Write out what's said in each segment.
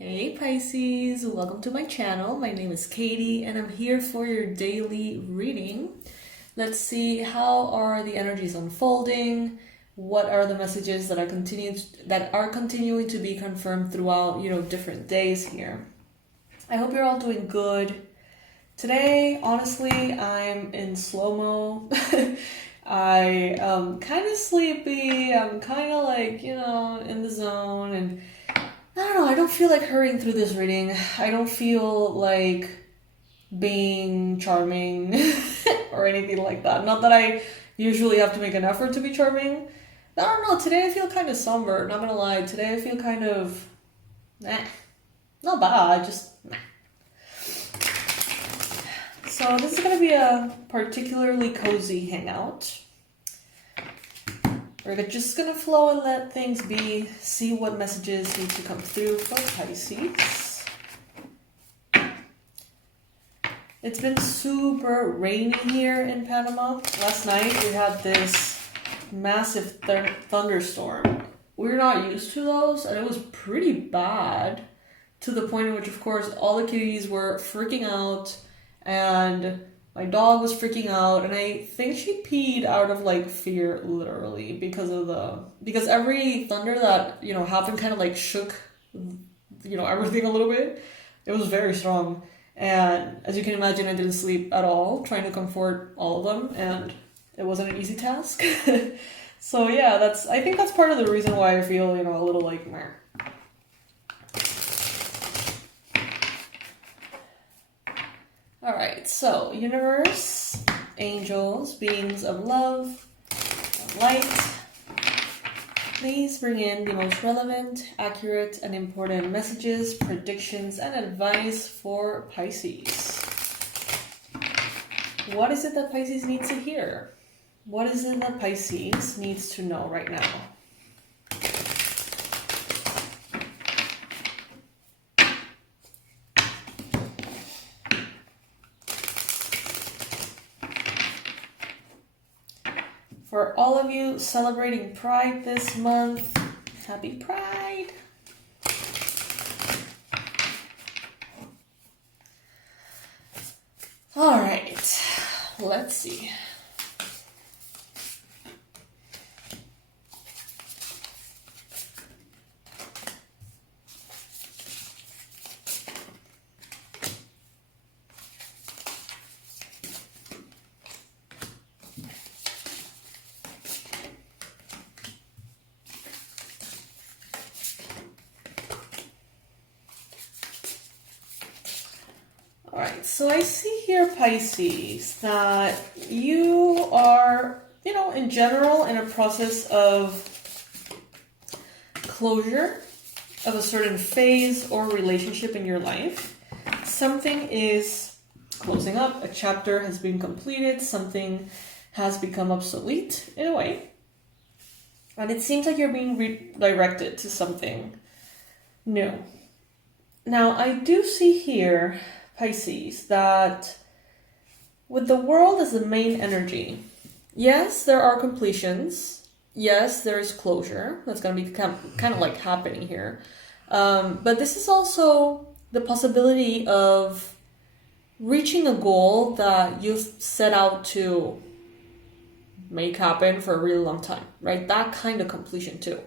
Hey Pisces, welcome to my channel. My name is Katie and I'm here for your daily reading. Let's see how are the energies unfolding. What are the messages that are continuing to be confirmed throughout, different days here. I hope you're all doing good. Today, honestly, I'm in slow-mo. I am kind of sleepy. I'm kind of like, in the zone, and I don't know, I don't feel like hurrying through this reading. I don't feel like being charming or anything like that. Not that I usually have to make an effort to be charming. I don't know, today I feel kind of somber, not gonna lie. Today I feel kind of, not bad, just meh. So this is gonna be a particularly cozy hangout. We're just gonna flow and let things be, see what messages need to come through for Pisces. It's been super rainy here in Panama. Last night we had this massive thunderstorm. We're not used to those, and it was pretty bad, to the point in which, of course, all the kitties were freaking out, and my dog was freaking out, and I think she peed out of like fear, literally, because every thunder that happened kind of like shook everything a little bit. It was very strong, and as you can imagine, I didn't sleep at all, trying to comfort all of them, and it wasn't an easy task. So yeah, I think that's part of the reason why I feel a little like meh. Alright, so universe, angels, beings of love, and light, please bring in the most relevant, accurate, and important messages, predictions, and advice for Pisces. What is it that Pisces needs to hear? What is it that Pisces needs to know right now? For all of you celebrating Pride this month, happy Pride! All right, let's see. Alright, so I see here, Pisces, that you are, in general, in a process of closure of a certain phase or relationship in your life. Something is closing up, a chapter has been completed, something has become obsolete in a way. And it seems like you're being redirected to something new. Now, I do see here, Pisces, that with the world as the main energy, yes, there are completions. Yes, there is closure. That's going to be kind of like happening here. But this is also the possibility of reaching a goal that you've set out to make happen for a really long time, right? That kind of completion too.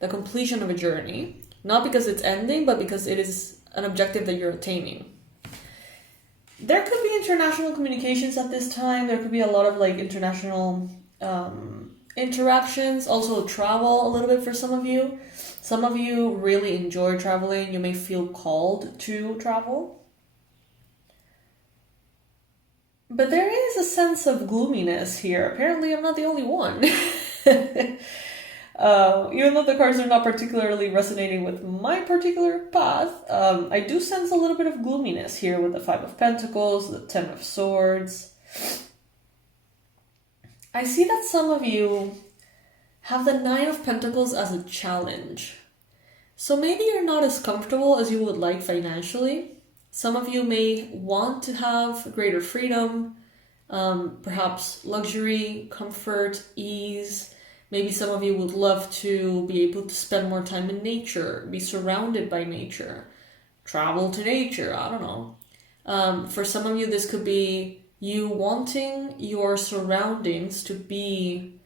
The completion of a journey, not because it's ending, but because it is an objective that you're attaining. There could be international communications at this time. There could be a lot of like international interactions, also travel a little bit for some of you. Some of you really enjoy traveling. You may feel called to travel. But there is a sense of gloominess here. Apparently, I'm not the only one. Even though the cards are not particularly resonating with my particular path, I do sense a little bit of gloominess here with the Five of Pentacles, the Ten of Swords. I see that some of you have the Nine of Pentacles as a challenge. So maybe you're not as comfortable as you would like financially. Some of you may want to have greater freedom, perhaps luxury, comfort, ease. Maybe some of you would love to be able to spend more time in nature, be surrounded by nature. travel to nature. I don't know. For some of you, this could be you wanting your surroundings to be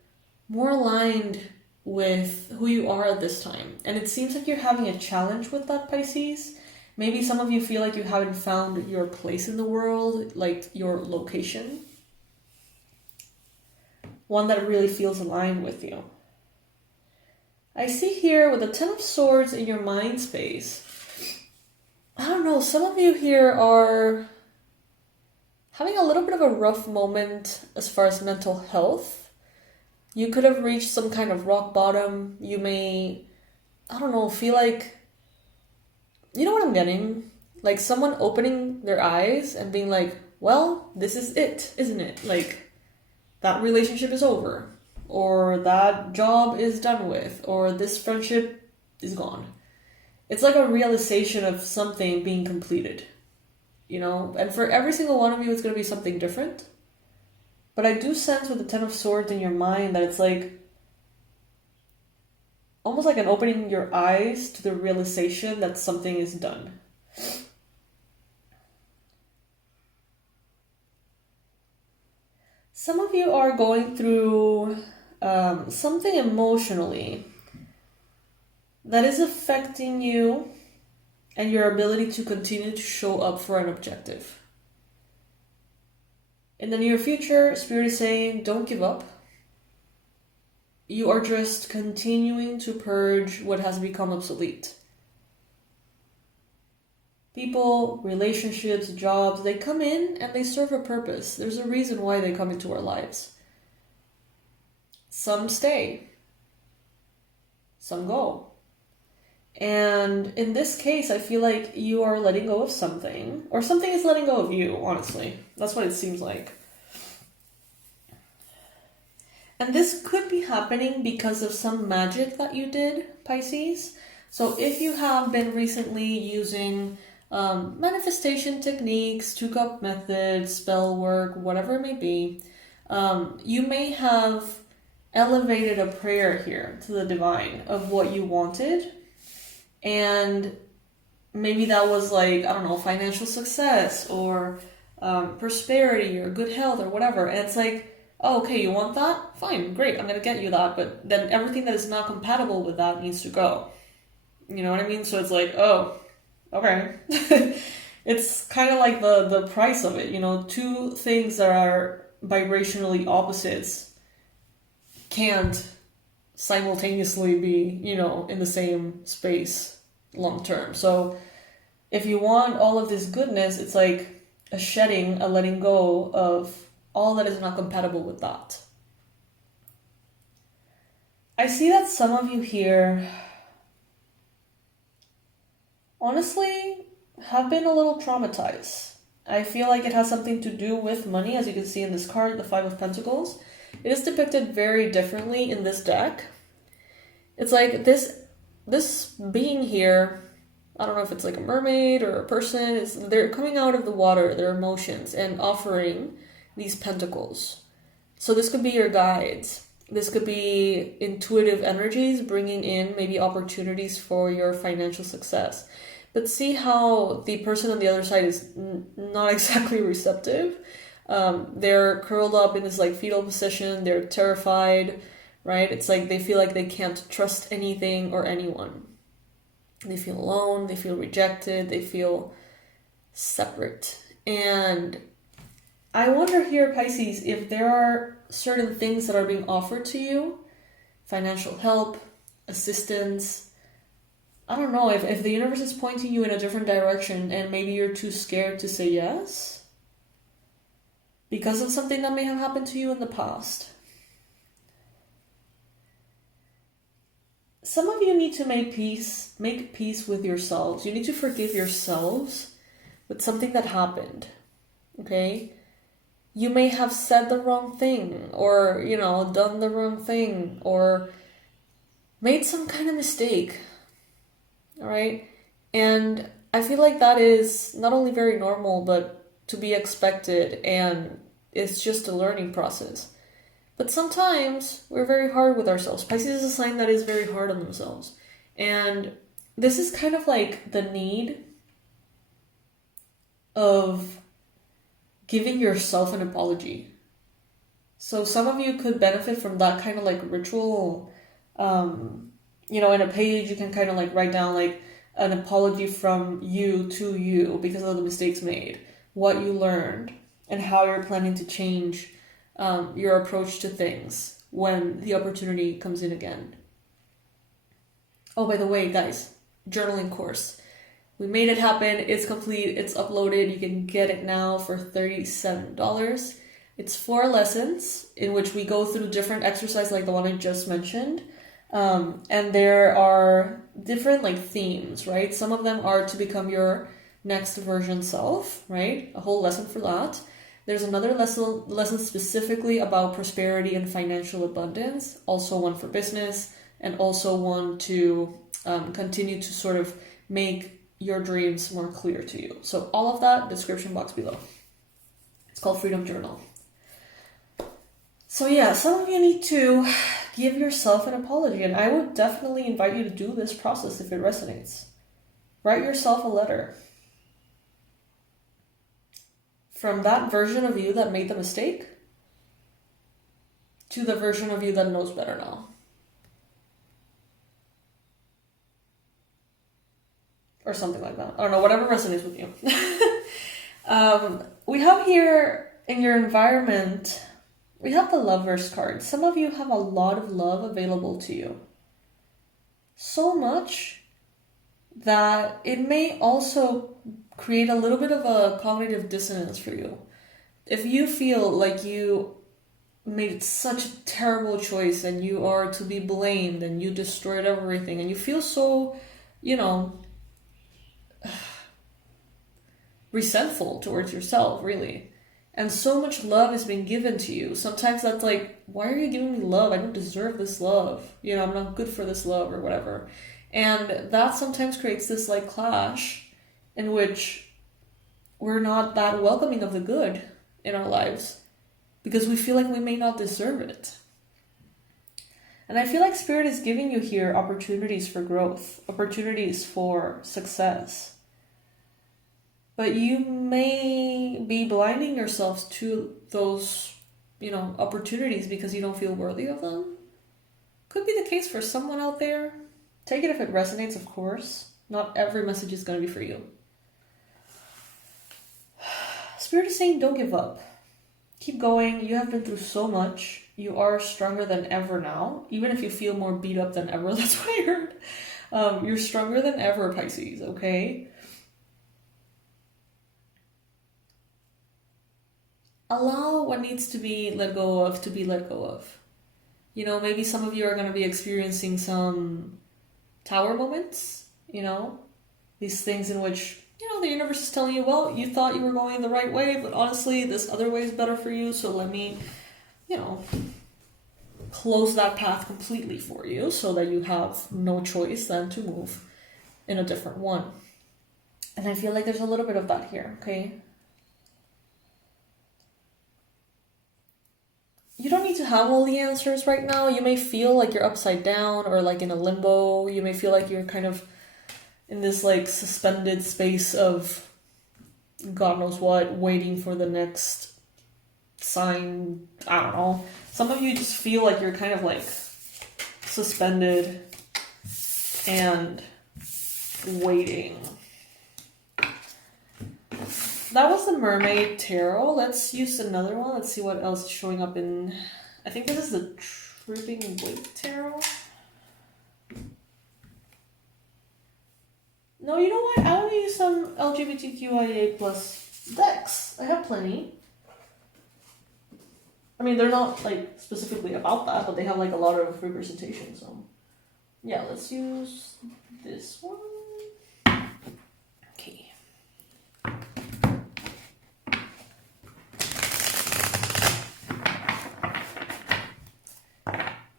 more aligned with who you are at this time. And it seems like you're having a challenge with that, Pisces. Maybe some of you feel like you haven't found your place in the world, like your location. One that really feels aligned with you. I see here with the Ten of Swords in your mind space. I don't know, some of you here are having a little bit of a rough moment as far as mental health. You could have reached some kind of rock bottom. You may, I don't know, feel like, you know what I'm getting? Like someone opening their eyes and being like, well, this is it, isn't it? Like, that relationship is over, or that job is done with, or this friendship is gone. It's like a realization of something being completed, you know? And for every single one of you, it's going to be something different. But I do sense with the Ten of Swords in your mind that it's like, almost like an opening your eyes to the realization that something is done. Some of you are going through something emotionally that is affecting you and your ability to continue to show up for an objective. In the near future, Spirit is saying, don't give up. You are just continuing to purge what has become obsolete. People, relationships, jobs, they come in and they serve a purpose. There's a reason why they come into our lives. Some stay. Some go. And in this case, I feel like you are letting go of something, or something is letting go of you, honestly. That's what it seems like. And this could be happening because of some magic that you did, Pisces. So if you have been recently using manifestation techniques, two-cup methods, spell work, whatever it may be, you may have elevated a prayer here to the divine of what you wanted. And maybe that was like, I don't know, financial success or prosperity or good health or whatever. And it's like, oh, okay, you want that? Fine, great, I'm going to get you that. But then everything that is not compatible with that needs to go. You know what I mean? So it's like, oh, okay. It's kind of like the price of it. You know, two things that are vibrationally opposites can't simultaneously be, you know, in the same space long term. So if you want all of this goodness, it's like a shedding, a letting go of all that is not compatible with that. I see that some of you here honestly have been a little traumatized. I feel like it has something to do with money, as you can see in this card, the Five of Pentacles. It is depicted very differently in this deck. It's like this being here, I don't know if it's like a mermaid or a person, they're coming out of the water, their emotions, and offering these pentacles. So this could be your guides. This could be intuitive energies bringing in maybe opportunities for your financial success. But see how the person on the other side is not exactly receptive. They're curled up in this like fetal position. They're terrified, right? It's like they feel like they can't trust anything or anyone. They feel alone. They feel rejected. They feel separate. And I wonder here, Pisces, if there are certain things that are being offered to you, financial help, assistance. I don't know, if the universe is pointing you in a different direction and maybe you're too scared to say yes because of something that may have happened to you in the past. Some of you need to make peace with yourselves. You need to forgive yourselves with something that happened, okay? You may have said the wrong thing or, you know, done the wrong thing or made some kind of mistake. All right. And I feel like that is not only very normal, but to be expected. And it's just a learning process. But sometimes we're very hard with ourselves. Pisces is a sign that is very hard on themselves. And this is kind of like the need of giving yourself an apology. So some of you could benefit from that kind of like ritual. You know, in a page you can kind of like write down like an apology from you to you because of the mistakes made, what you learned, and how you're planning to change your approach to things when the opportunity comes in again. Oh, by the way, guys, journaling course. We made it happen. It's complete. It's uploaded. You can get it now for $37. It's 4 lessons in which we go through different exercises like the one I just mentioned. And there are different like themes, right? Some of them are to become your next version self, right? A whole lesson for that. There's another lesson specifically about prosperity and financial abundance, also one for business, and also one to continue to sort of make your dreams more clear to you. So all of that, description box below. It's called Freedom Journal. So yeah, some of you need to give yourself an apology, and I would definitely invite you to do this process if it resonates. Write yourself a letter. From that version of you that made the mistake to the version of you that knows better now. Or something like that. I don't know, whatever resonates with you. We have here in your environment, we have the Lovers card. Some of you have a lot of love available to you. So much that it may also create a little bit of a cognitive dissonance for you. If you feel like you made such a terrible choice and you are to be blamed and you destroyed everything and you feel so, you know, resentful towards yourself, really. And so much love is being given to you. Sometimes that's like, why are you giving me love? I don't deserve this love. You know, I'm not good for this love or whatever. And that sometimes creates this like clash in which we're not that welcoming of the good in our lives because we feel like we may not deserve it. And I feel like Spirit is giving you here opportunities for growth, opportunities for success. But you may be blinding yourselves to those, you know, opportunities because you don't feel worthy of them. Could be the case for someone out there. Take it if it resonates, of course. Not every message is going to be for you. Spirit is saying don't give up. Keep going. You have been through so much. You are stronger than ever now. Even if you feel more beat up than ever. That's what I heard. You're stronger than ever, Pisces, okay? Allow what needs to be let go of to be let go of. You know, maybe some of you are going to be experiencing some tower moments, you know? These things in which, you know, the universe is telling you, well, you thought you were going the right way, but honestly, this other way is better for you, so let me, you know, close that path completely for you so that you have no choice than to move in a different one. And I feel like there's a little bit of that here, okay? You don't need to have all the answers right now. You may feel like you're upside down or like in a limbo. You may feel like you're kind of in this like suspended space of God knows what, waiting for the next sign. I don't know. Some of you just feel like you're kind of like suspended and waiting. That was the Mermaid Tarot. Let's use another one. Let's see what else is showing up in... I think this is the Tripping Wake Tarot. No, you know what? I want to use some LGBTQIA plus decks. I have plenty. I mean, they're not like specifically about that, but they have like a lot of representation. So yeah, let's use this one. Okay.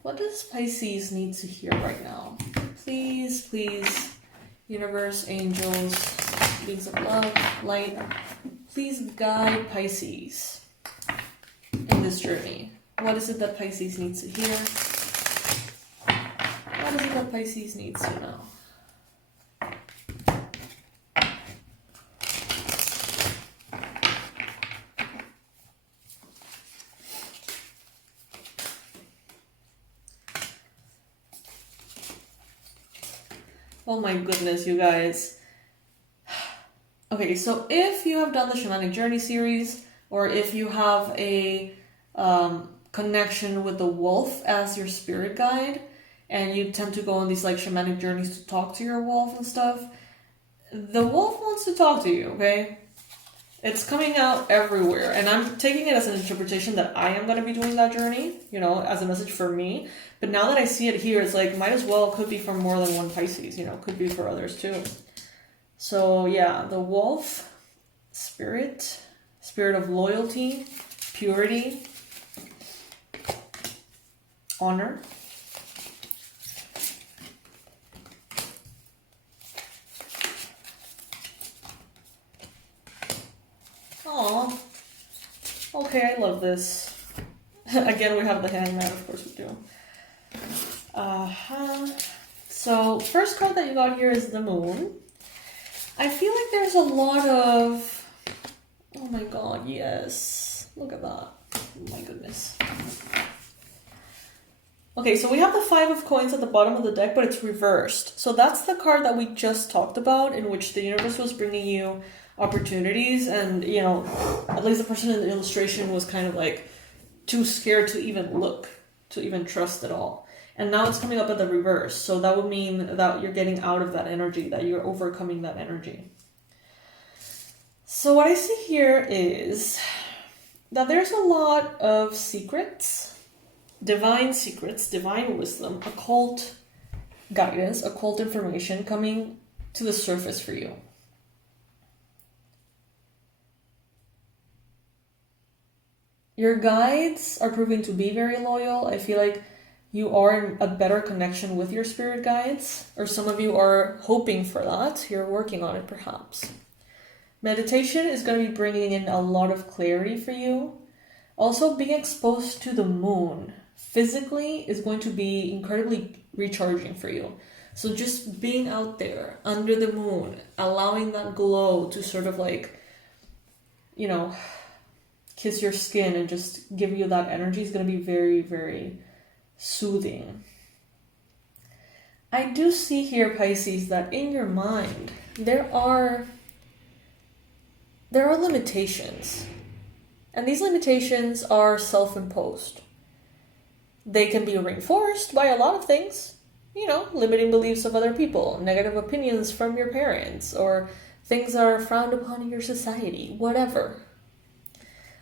What does Pisces need to hear right now? Please, please, universe, angels, beings of love, light, please guide Pisces in this journey. What is it that Pisces needs to hear? What is it that Pisces needs to know? Oh my goodness, you guys. Okay, so if you have done the Shamanic Journey series, or if you have a connection with the wolf as your spirit guide, and you tend to go on these like shamanic journeys to talk to your wolf and stuff, the wolf wants to talk to you, okay? It's coming out everywhere, and I'm taking it as an interpretation that I am going to be doing that journey, you know, as a message for me. But now that I see it here, it's like, might as well, could be for more than one Pisces, you know, could be for others too. So yeah, the wolf, spirit of loyalty, purity, honor. Aw. Okay, I love this. Again, we have the Hangman, of course we do. So, first card that you got here is the Moon. I feel like there's a lot of... Oh my god, yes. Look at that. Oh my goodness. Okay, so we have the Five of Coins at the bottom of the deck, but it's reversed. So that's the card that we just talked about, in which the universe was bringing you opportunities, and, you know, at least the person in the illustration was kind of like too scared to even look, to even trust at all. And now it's coming up at the reverse, so that would mean that you're getting out of that energy, that you're overcoming that energy. So what I see here is that there's a lot of secrets, divine wisdom, occult guidance, occult information coming to the surface for you. Your guides are proving to be very loyal. I feel like you are in a better connection with your spirit guides, or some of you are hoping for that. You're working on it, perhaps. Meditation is going to be bringing in a lot of clarity for you. Also, being exposed to the moon physically is going to be incredibly recharging for you. So just being out there under the moon, allowing that glow to sort of like, you know, kiss your skin and just give you that energy is going to be very, very soothing. I do see here, Pisces, that in your mind there are limitations. And these limitations are self-imposed. They can be reinforced by a lot of things. You know, limiting beliefs of other people, negative opinions from your parents, or things that are frowned upon in your society, whatever.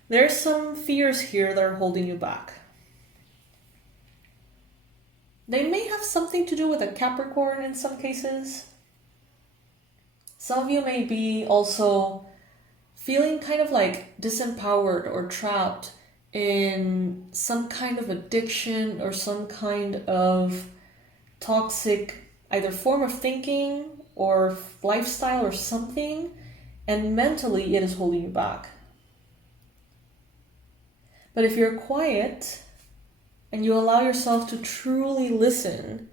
There's some fears here that are holding you back. They may have something to do with a Capricorn in some cases. Some of you may be also feeling kind of like disempowered or trapped in some kind of addiction or some kind of toxic either form of thinking or lifestyle or something, and mentally it is holding you back. But if you're quiet and you allow yourself to truly listen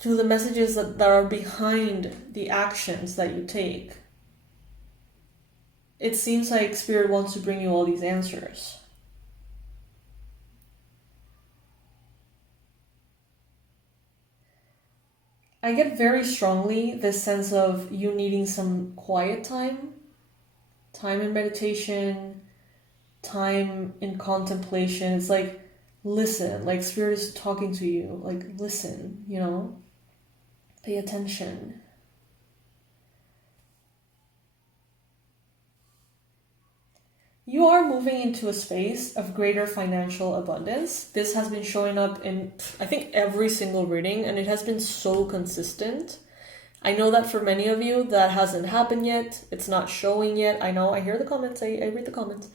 to the messages that are behind the actions that you take, it seems like Spirit wants to bring you all these answers. I get very strongly this sense of you needing some quiet time in meditation, time in contemplation. It's like, listen, like Spirit is talking to you, like listen, you know, pay attention. You are moving into a space of greater financial abundance. This has been showing up in, I think, every single reading, and it has been so consistent. I know that for many of you, that hasn't happened yet. It's not showing yet. I know, I hear the comments, I read the comments.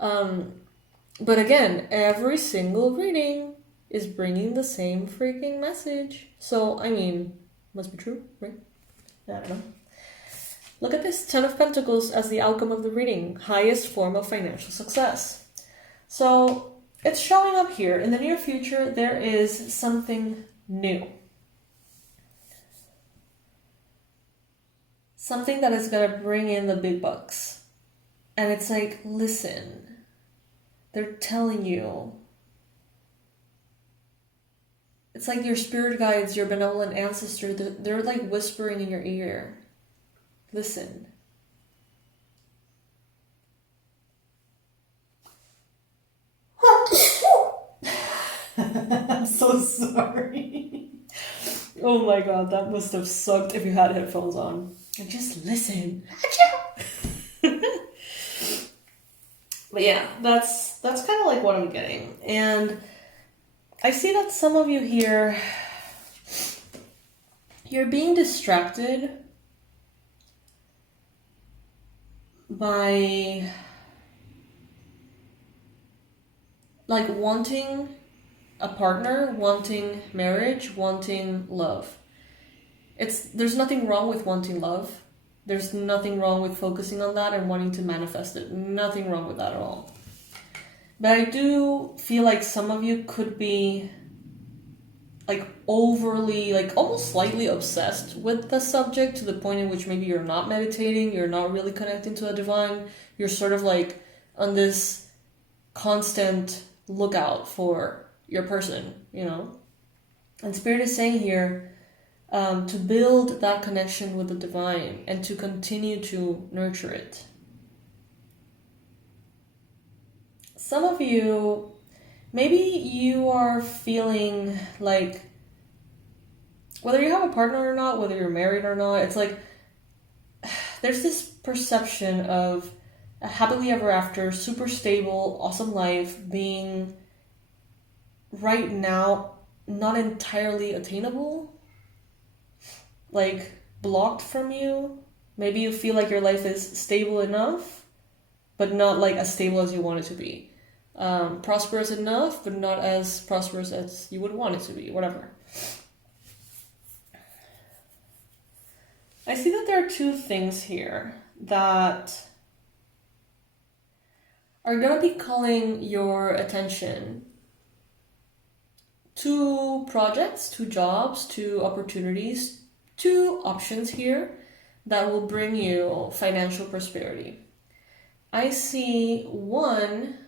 But again, every single reading is bringing the same freaking message. So, I mean, must be true, right? I don't know. Look at this, 10 of Pentacles as the outcome of the reading, highest form of financial success. So it's showing up here. In the near future, there is something new. Something that is going to bring in the big bucks. And it's like, listen, they're telling you It's like your spirit guides, your benevolent ancestor, they're like whispering in your ear. Listen. I'm so sorry. Oh my god, that must have sucked if you had headphones on. And just listen. But yeah, that's kind of like what I'm getting. And I see that some of you here, you're being distracted by like wanting a partner, wanting marriage, wanting love. There's nothing wrong with wanting love. There's nothing wrong with focusing on that and wanting to manifest it. Nothing wrong with that at all. But I do feel like some of you could be like overly, like almost slightly obsessed with the subject to the point in which maybe you're not meditating, you're not really connecting to the divine. You're sort of like on this constant lookout for your person, you know? And Spirit is saying here, to build that connection with the divine and to continue to nurture it. Some of you, maybe you are feeling like, whether you have a partner or not, whether you're married or not, it's like, there's this perception of a happily ever after, super stable, awesome life being right now not entirely attainable, like blocked from you. Maybe you feel like your life is stable enough, but not like as stable as you want it to be. Prosperous enough, but not as prosperous as you would want it to be, whatever. I see that there are two things here that are going to be calling your attention. Two projects, two jobs, two opportunities, two options here that will bring you financial prosperity. I see one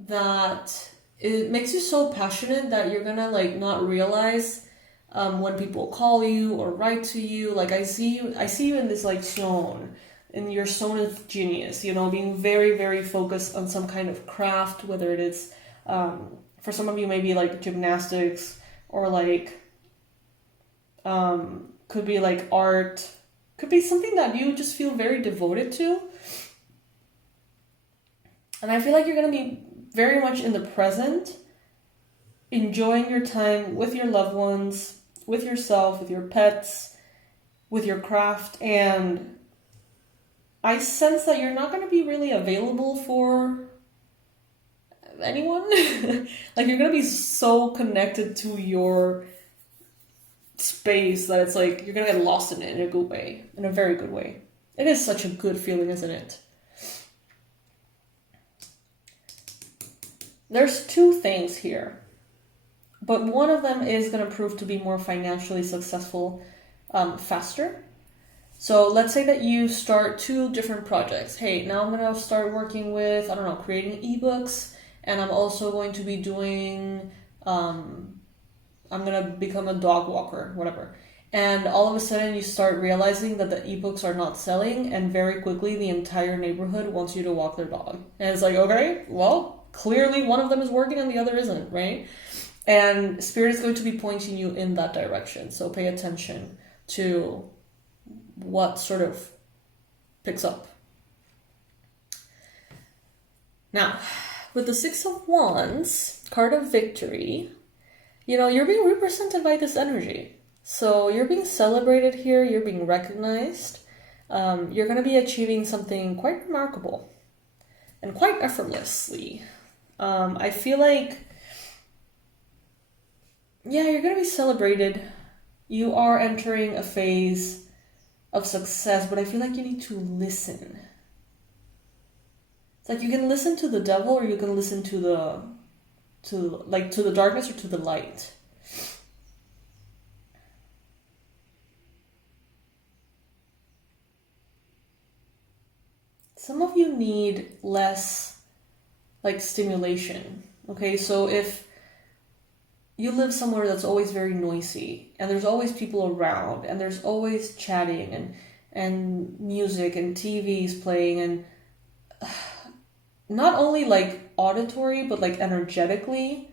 that it makes you so passionate that you're gonna like not realize when people call you or write to you. Like I see you in this like zone, in your zone of genius, you know, being very, very focused on some kind of craft, whether it is for some of you maybe like gymnastics or like could be like art, could be something that you just feel very devoted to. And I feel like you're going to be very much in the present, enjoying your time with your loved ones, with yourself, with your pets, with your craft. And I sense that you're not going to be really available for anyone. Like you're going to be so connected to your space that it's like you're going to get lost in it in a good way, in a very good way. It is such a good feeling, isn't it? There's two things here, but one of them is going to prove to be more financially successful faster. So let's say that you start two different projects. Hey, now I'm going to start working with, I don't know, creating ebooks, and I'm also going to be doing, I'm going to become a dog walker, whatever. And all of a sudden you start realizing that the ebooks are not selling, and very quickly the entire neighborhood wants you to walk their dog. And it's like, okay, well, clearly one of them is working and the other isn't, right? And Spirit is going to be pointing you in that direction. So pay attention to what sort of picks up. Now, with the Six of Wands, card of victory, you know, you're being represented by this energy. So you're being celebrated here, you're being recognized. You're going to be achieving something quite remarkable and quite effortlessly. I feel like, yeah, you're going to be celebrated. You are entering a phase of success, but I feel like you need to listen. It's like you can listen to the devil, or you can listen to the darkness or to the light. Some of you need less like stimulation. Okay, so if you live somewhere that's always very noisy, and there's always people around, and there's always chatting and music and TVs playing, and not only like auditory, but like energetically,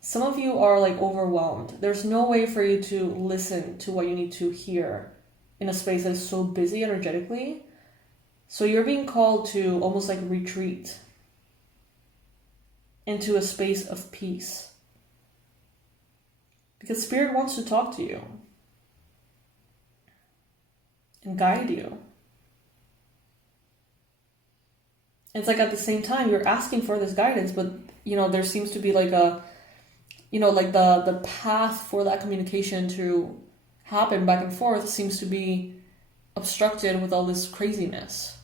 some of you are like overwhelmed. There's no way for you to listen to what you need to hear in a space that is so busy energetically. So you're being called to almost like retreat into a space of peace. Because Spirit wants to talk to you and guide you. It's like at the same time you're asking for this guidance, but there seems to be like a like the path for that communication to happen back and forth seems to be obstructed with all this craziness.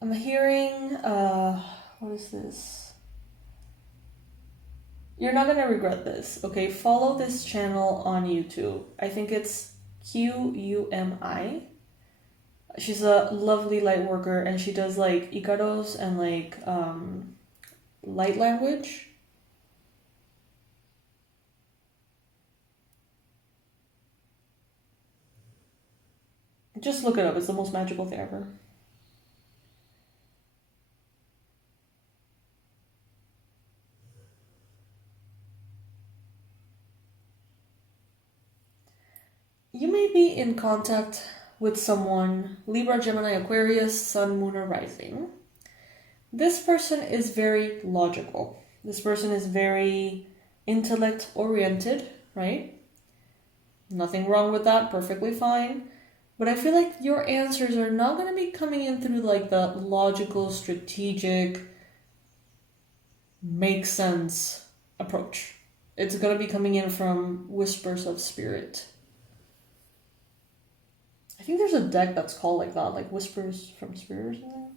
I'm hearing, what is this? You're not going to regret this, okay? Follow this channel on YouTube. I think it's 𝗖𝗢𝗨𝗥𝗦𝗘𝗦. She's a lovely light worker, and she does like 𝗖𝗢𝗨𝗥𝗦𝗘𝗦 and like light language. Just look it up. It's the most magical thing ever. You may be in contact with someone, Libra, Gemini, Aquarius, Sun, Moon, or Rising. This person is very logical. This person is very intellect-oriented, right? Nothing wrong with that, perfectly fine. But I feel like your answers are not going to be coming in through like the logical, strategic, make sense approach. It's going to be coming in from whispers of spirit. I think there's a deck that's called like that, like Whispers from Spirit or something.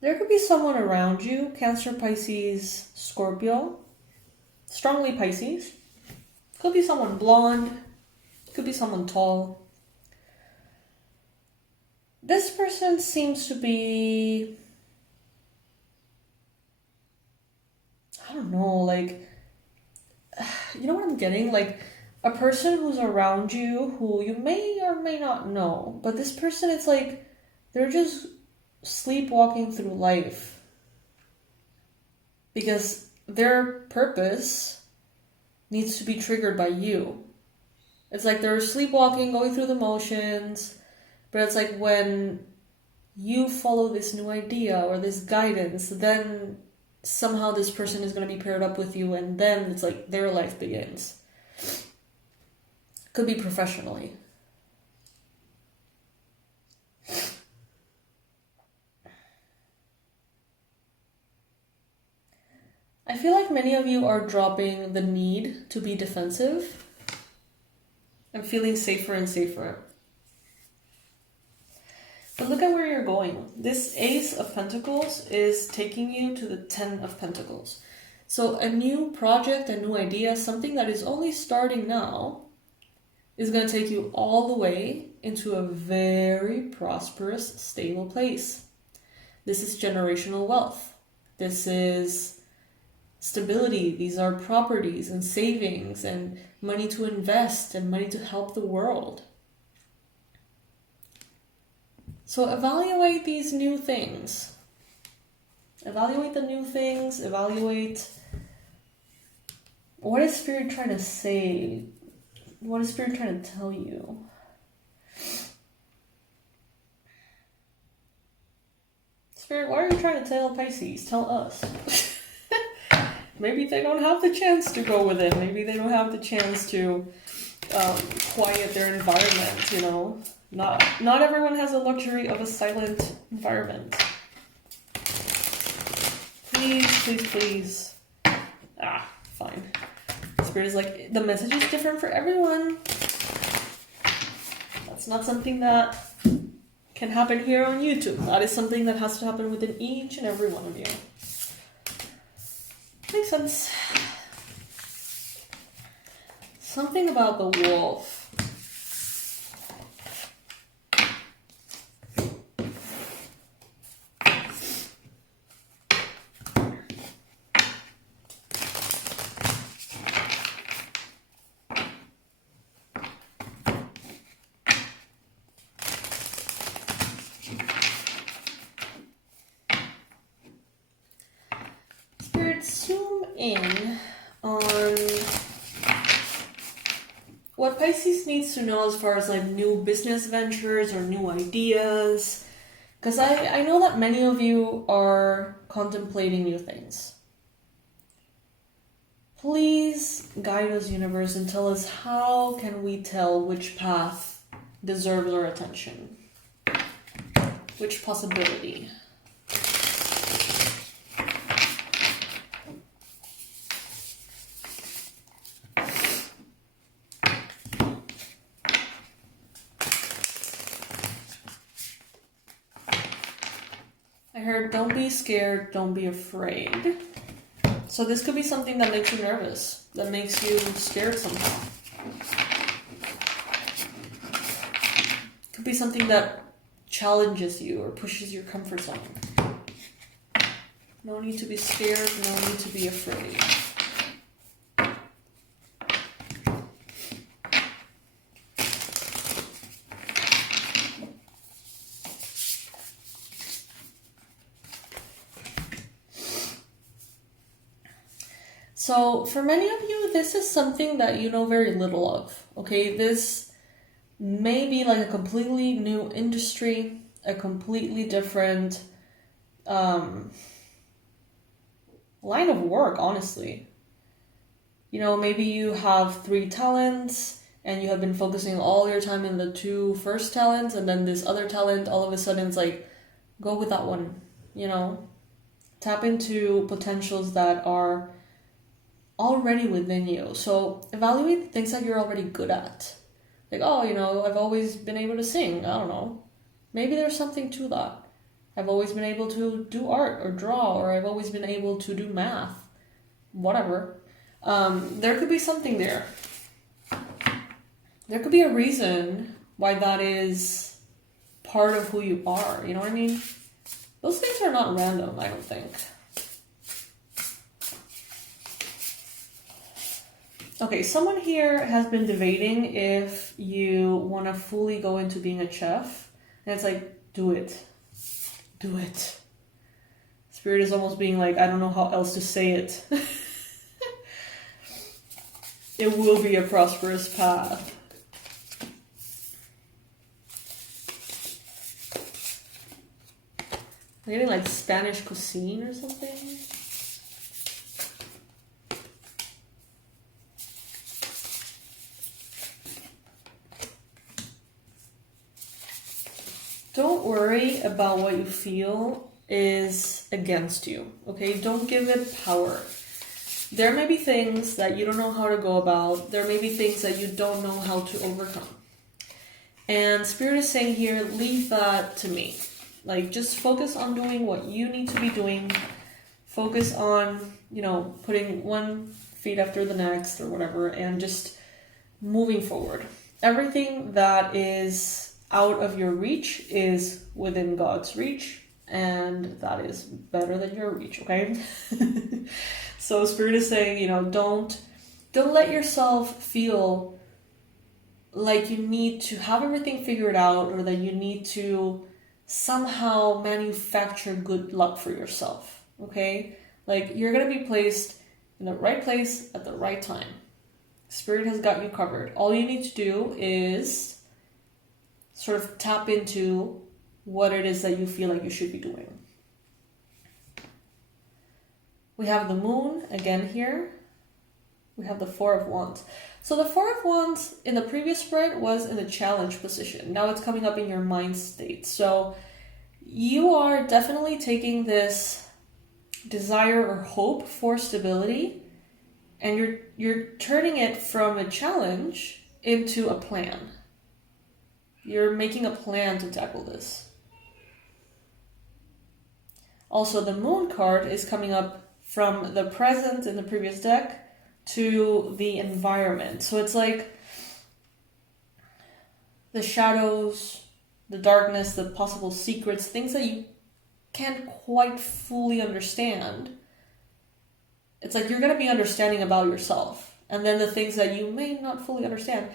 There could be someone around you, Cancer, Pisces, Scorpio, strongly Pisces. Could be someone blonde, could be someone tall. This person seems to be, I don't know, like, you know what I'm getting? Like, a person who's around you who you may or may not know, but this person, it's like, they're just sleepwalking through life because their purpose needs to be triggered by you. It's like they're sleepwalking, going through the motions, but it's like when you follow this new idea or this guidance, then somehow this person is going to be paired up with you, and then it's like their life begins. Could be professionally. I feel like many of you are dropping the need to be defensive and feeling safer and safer. But look at where you're going. This Ace of Pentacles is taking you to the Ten of Pentacles. So a new project, a new idea, something that is only starting now, is going to take you all the way into a very prosperous, stable place. This is generational wealth. This is stability. These are properties and savings and money to invest and money to help the world. So evaluate these new things. Evaluate the new things. Evaluate what is Spirit trying to say. What is Spirit trying to tell you? Spirit, what are you trying to tell Pisces? Tell us. Maybe they don't have the chance to go with it. Maybe they don't have the chance to quiet their environment, you know. Not everyone has the luxury of a silent environment. Please, please, please. Fine. Spirit is like, the message is different for everyone. That's not something that can happen here on YouTube. That is something that has to happen within each and every one of you. Makes sense. Something about the wolf. Zoom in on what Pisces needs to know as far as like new business ventures or new ideas, because I know that many of you are contemplating new things. Please guide us, universe, and tell us how can we tell which path deserves our attention, which possibility. I heard, don't be scared, don't be afraid. So this could be something that makes you nervous, that makes you scared somehow. Could be something that challenges you or pushes your comfort zone. No need to be scared, no need to be afraid. So for many of you, this is something that you know very little of, okay? This may be like a completely new industry, a completely different line of work, honestly. You know, maybe you have 3 talents and you have been focusing all your time in the 2 first talents, and then this other talent, all of a sudden it's like, go with that one, you know? Tap into potentials that are already within you. So evaluate the things that you're already good at. Like, oh, you know, I've always been able to sing. I don't know. Maybe there's something to that. I've always been able to do art or draw, or I've always been able to do math. Whatever. There could be something there. There could be a reason why that is part of who you are. You know what I mean? Those things are not random, I don't think. Okay, someone here has been debating if you want to fully go into being a chef. And it's like, do it. Do it. Spirit is almost being like, I don't know how else to say it. It will be a prosperous path. I'm getting like Spanish cuisine or something. Don't worry about what you feel is against you, okay? Don't give it power. There may be things that you don't know how to go about. There may be things that you don't know how to overcome. And Spirit is saying here, leave that to me. Like, just focus on doing what you need to be doing. Focus on, you know, putting one feet after the next or whatever, and just moving forward. Everything that is out of your reach is within God's reach, and that is better than your reach, okay? So Spirit is saying, you know, don't let yourself feel like you need to have everything figured out, or that you need to somehow manufacture good luck for yourself, okay? Like, you're gonna be placed in the right place at the right time. Spirit has got you covered. All you need to do is sort of tap into what it is that you feel like you should be doing. We have the moon again here. We have the 4 of Wands. So the 4 of Wands in the previous spread was in the challenge position. Now it's coming up in your mind state. So you are definitely taking this desire or hope for stability, and you're turning it from a challenge into a plan. You're making a plan to tackle this. Also, the Moon card is coming up from the present in the previous deck to the environment. So it's like the shadows, the darkness, the possible secrets, things that you can't quite fully understand. It's like you're going to be understanding about yourself. And then the things that you may not fully understand.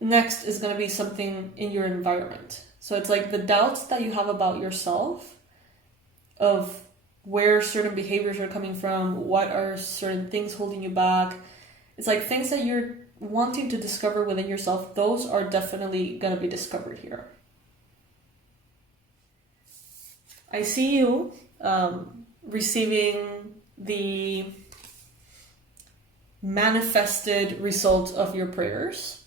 Next is going to be something in your environment. So it's like the doubts that you have about yourself, of where certain behaviors are coming from, what are certain things holding you back. It's like things that you're wanting to discover within yourself, those are definitely going to be discovered here. I see you receiving the manifested result of your prayers.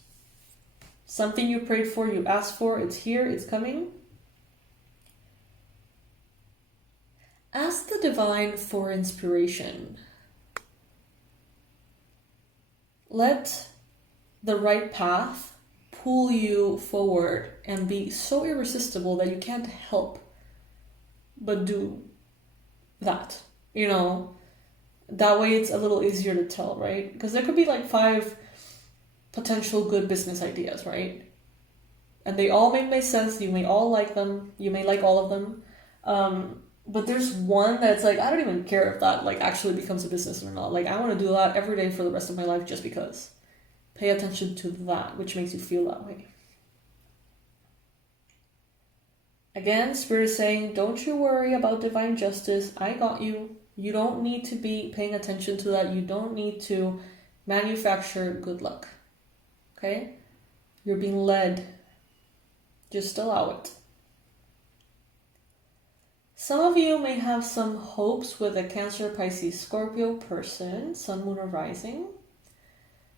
Something you prayed for, you asked for, it's here, it's coming. Ask the divine for inspiration. Let the right path pull you forward and be so irresistible that you can't help but do that. You know, that way it's a little easier to tell, right? Because there could be like 5 potential good business ideas, right? And they all may make sense. You may all like them. You may like all of them. But there's one that's like, I don't even care if that like actually becomes a business or not. Like, I want to do that every day for the rest of my life just because. Pay attention to that, which makes you feel that way. Again, Spirit is saying, don't you worry about divine justice. I got you. You don't need to be paying attention to that. You don't need to manufacture good luck. Okay? You're being led. Just allow it. Some of you may have some hopes with a Cancer, Pisces, Scorpio person, Sun, Moon, or Rising.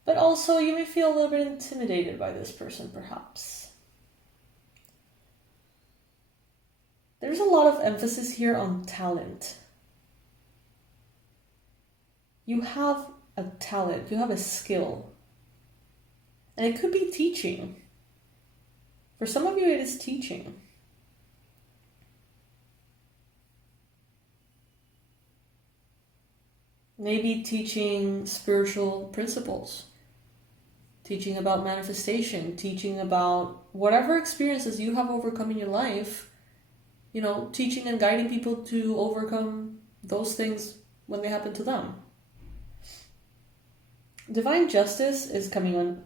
But also you may feel a little bit intimidated by this person, perhaps. There's a lot of emphasis here on talent. You have a talent, you have a skill. And it could be teaching. For some of you, it is teaching. Maybe teaching spiritual principles. Teaching about manifestation. Teaching about whatever experiences you have overcome in your life. You know, teaching and guiding people to overcome those things when they happen to them. Divine justice is coming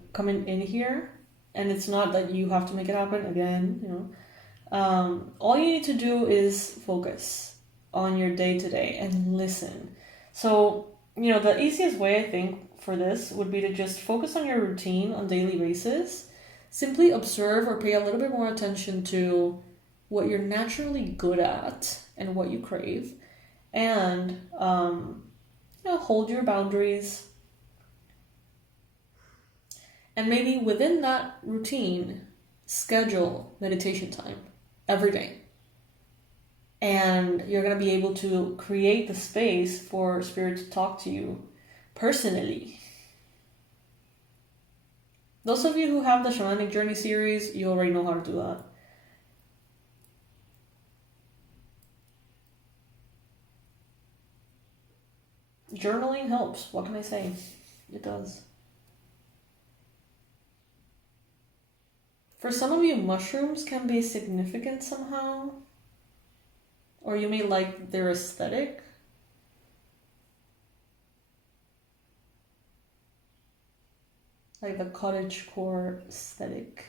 in here, and it's not that you have to make it happen again, you know. All you need to do is focus on your day-to-day and listen. So, you know, the easiest way I think for this would be to just focus on your routine on a daily basis. Simply observe or pay a little bit more attention to what you're naturally good at and what you crave. And, you know, hold your boundaries. And maybe within that routine, schedule meditation time every day. And you're going to be able to create the space for Spirit to talk to you personally. Those of you who have the Shamanic Journey series, you already know how to do that. Journaling helps. What can I say? It does. For some of you, mushrooms can be significant somehow. Or you may like their aesthetic. Like the cottagecore aesthetic.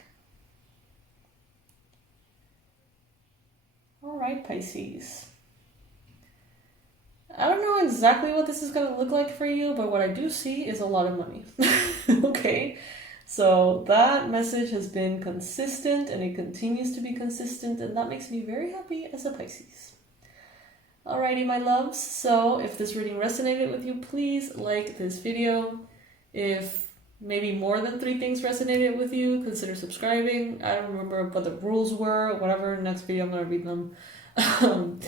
Alright, Pisces. I don't know exactly what this is going to look like for you, but what I do see is a lot of money. Okay? So that message has been consistent and it continues to be consistent, and that makes me very happy as a Pisces. Alrighty, my loves. So if this reading resonated with you, please like this video. If maybe more than 3 things resonated with you, consider subscribing. I don't remember what the rules were, or whatever. Next video I'm going to read them.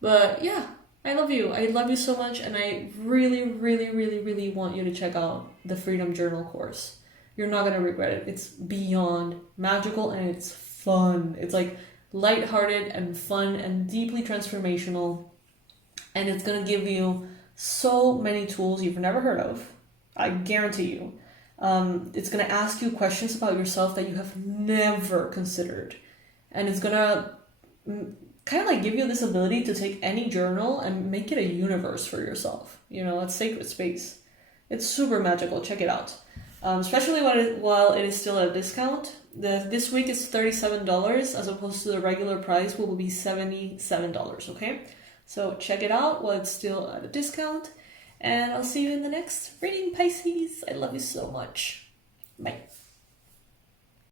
But yeah, I love you. I love you so much, and I really, really, really, really want you to check out the Freedom Journal course. You're not going to regret it. It's beyond magical and it's fun. It's like lighthearted and fun and deeply transformational. And it's going to give you so many tools you've never heard of. I guarantee you. It's going to ask you questions about yourself that you have never considered. And it's going to kind of like give you this ability to take any journal and make it a universe for yourself. You know, a sacred space. It's super magical. Check it out. Especially while it is still at a discount. This week is $37 as opposed to the regular price will be $77, okay? So check it out while it's still at a discount. And I'll see you in the next reading, Pisces. I love you so much. Bye.